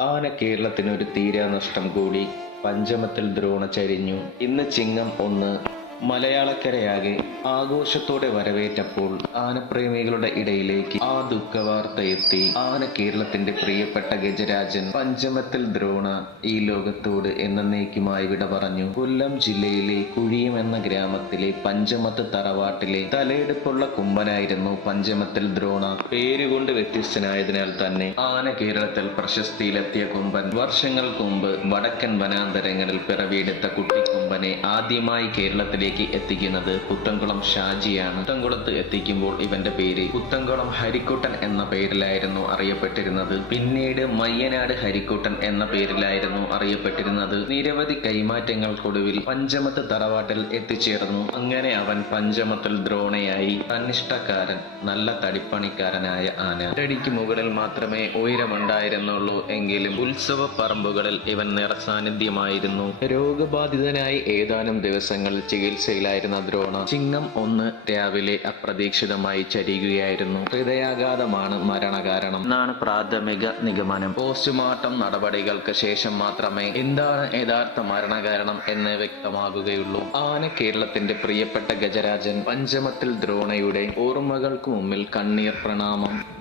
ആന കേരളത്തിന് ഒരു തീരാനഷ്ടം കൂടി പഞ്ചമത്തിൽ ദ്രോണ ചരിഞ്ഞു ഇന്ന് ചിങ്ങം ഒന്ന് മലയാളക്കരയാകെ ആഘോഷത്തോടെ വരവേറ്റപ്പോൾ ആനപ്രേമികളുടെ ഇടയിലേക്ക് ആ ദുഃഖവാർത്ത എത്തി ആന കേരളത്തിന്റെ പ്രിയപ്പെട്ട ഗജരാജൻ പഞ്ചമത്തിൽ ദ്രോണ ഈ ലോകത്തോട് എന്നേക്കുമായി വിട പറഞ്ഞു. കൊല്ലം ജില്ലയിലെ കുഴിയം എന്ന ഗ്രാമത്തിലെ പഞ്ചമത്ത് തറവാട്ടിലെ തലയെടുപ്പുള്ള കുമ്പനായിരുന്നു പഞ്ചമത്തിൽ ദ്രോണ. പേരുകൊണ്ട് വ്യത്യസ്തനായതിനാൽ തന്നെ ആന കേരളത്തിൽ പ്രശസ്തിയിലെത്തിയ കുമ്പൻ. വർഷങ്ങൾക്ക് മുമ്പ് വടക്കൻ വനാന്തരങ്ങളിൽ പിറവിയെടുത്ത കുട്ടിക്കുമ്പനെ ആദ്യമായി കേരളത്തിലേക്ക് എത്തിക്കുന്നത് പുത്തൻകുളം ഷാജിയാണ്. പുത്തൻകുളത്ത് എത്തിക്കുമ്പോൾ ഇവന്റെ പേര് പുത്തൻകുളം ഹരിക്കുട്ടൻ എന്ന പേരിലായിരുന്നു അറിയപ്പെട്ടിരുന്നത്. പിന്നീട് മയ്യനാട് ഹരിക്കുട്ടൻ എന്ന പേരിലായിരുന്നു അറിയപ്പെട്ടിരുന്നത്. നിരവധി കൈമാറ്റങ്ങൾക്കൊടുവിൽ പഞ്ചമത്ത് തറവാട്ടിൽ എത്തിച്ചേർന്നു. അങ്ങനെ അവൻ പഞ്ചമത്തിൽ ദ്രോണയായി തന്നിഷ്ടക്കാരൻ നല്ല തടിപ്പണിക്കാരനായ ആന. ഒരടിക്ക് മുകളിൽ മാത്രമേ ഉയരമുണ്ടായിരുന്നുള്ളൂ എങ്കിലും ഉത്സവ പറമ്പുകളിൽ ഇവൻ നിറസാന്നിധ്യമായിരുന്നു. രോഗബാധിതനായി ഏതാനും ദിവസങ്ങൾ ചികിത്സയിലായിരുന്ന ദ്രോണ ചിങ്ങം ഒന്ന് രാവിലെ അപ്രതീക്ഷിതമായി ചരിയുകയായിരുന്നു. ഹൃദയാഘാതമാണ് മരണകാരണം. എന്നാണ് പ്രാഥമിക നിഗമനം. പോസ്റ്റ്മോർട്ടം നടപടികൾക്ക് ശേഷം മാത്രമേ എന്താണ് യഥാർത്ഥ മരണകാരണം എന്ന് വ്യക്തമാകുകയുള്ളൂ. ആന കേരളത്തിന്റെ പ്രിയപ്പെട്ട ഗജരാജൻ പഞ്ചമത്തിൽ ദ്രോണയുടെ ഓർമ്മകൾക്ക് മുമ്പിൽ കണ്ണീർ പ്രണാമം.